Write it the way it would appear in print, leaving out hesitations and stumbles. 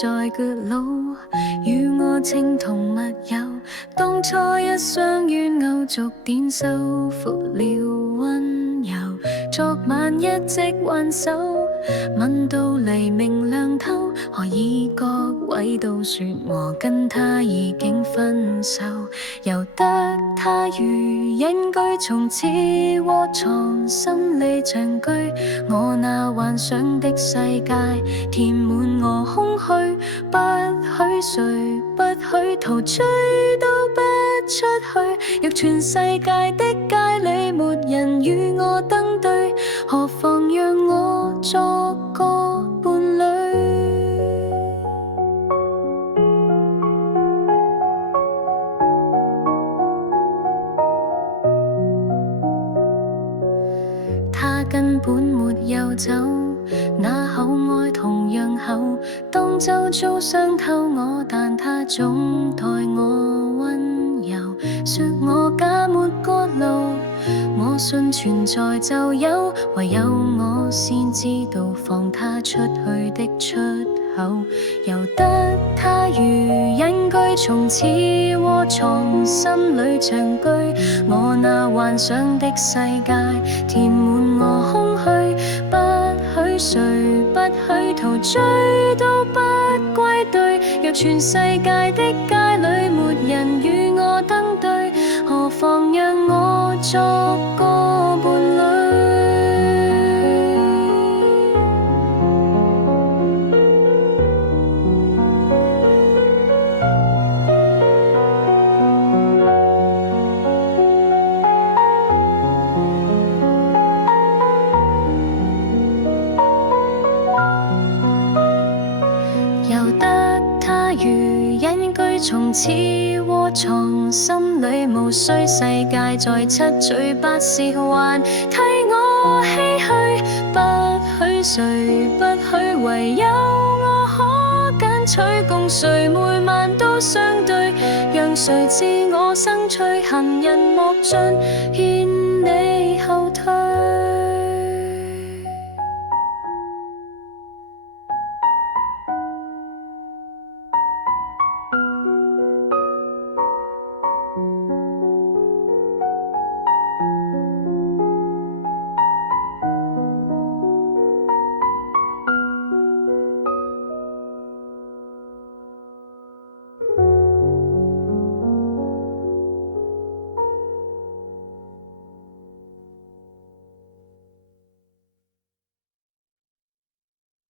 在絕路，與我情同密友。當初一相遇，偶逐點收復了溫柔。昨晚一直挽手，吻到黎明亮透，何以各位都說我跟他已經分手？由得他如隱居，從此窩藏心裏長居。我那幻想的世界填滿我空虛，不許誰，不許陶醉都不出去。若全世界的街裏沒人與我登對，何妨讓我作個伴侶。他根本沒有走，那厚愛同樣厚。當周遭傷透我，但他總待我溫柔，說我假沒過路。我信存在就有，唯有我先知道放他出去的出口。由得他如隱居，從此窩藏心裏長居。我那幻想的世界填滿我空虛，不許誰，不許陶醉都不歸隊。若全世界的街裏沒人與我登對，何妨讓我作個伴侶。由得他如隱居，從此窩藏心裏，無需世界再七嘴八舌還替我唏噓。不許誰，不許唯有我可揀取，共誰每晚都相對，讓誰知我生趣，行人莫盡獻你。